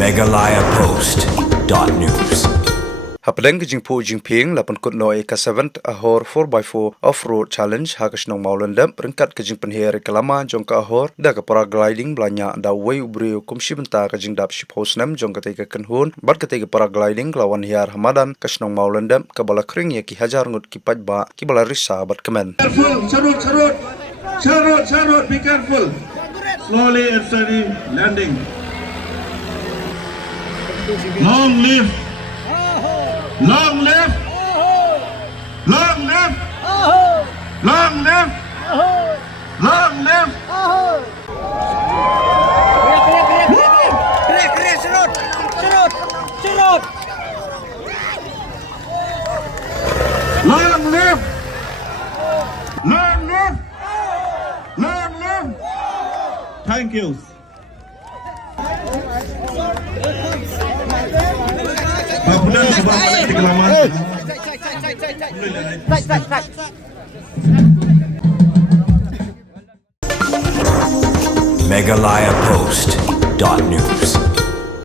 MeghalayaPost.news. Hapadeng jingpynkut jingpyng 8 noi ka 7 AHOR 4x4 off-road challenge hakasnong maulendam peringkat ke jingpynkut lama jong ka AHOR Daka Paragliding blanya da way ubrio kumsi benta ka jingdap shiphousnam jong ka tega kenhun bat ka tega paragliding lawan hiar hamadan kasnong maulendam ka bala kring ya ki hajar ngut ki pajba ki bala risa bat kemen. Careful, charot, be careful. Slowly and steady landing. Long live. Long live! Long live! Long live! Long live! Serut! Long live! Long live! Long live! Thank you. MeghalayaPost.news.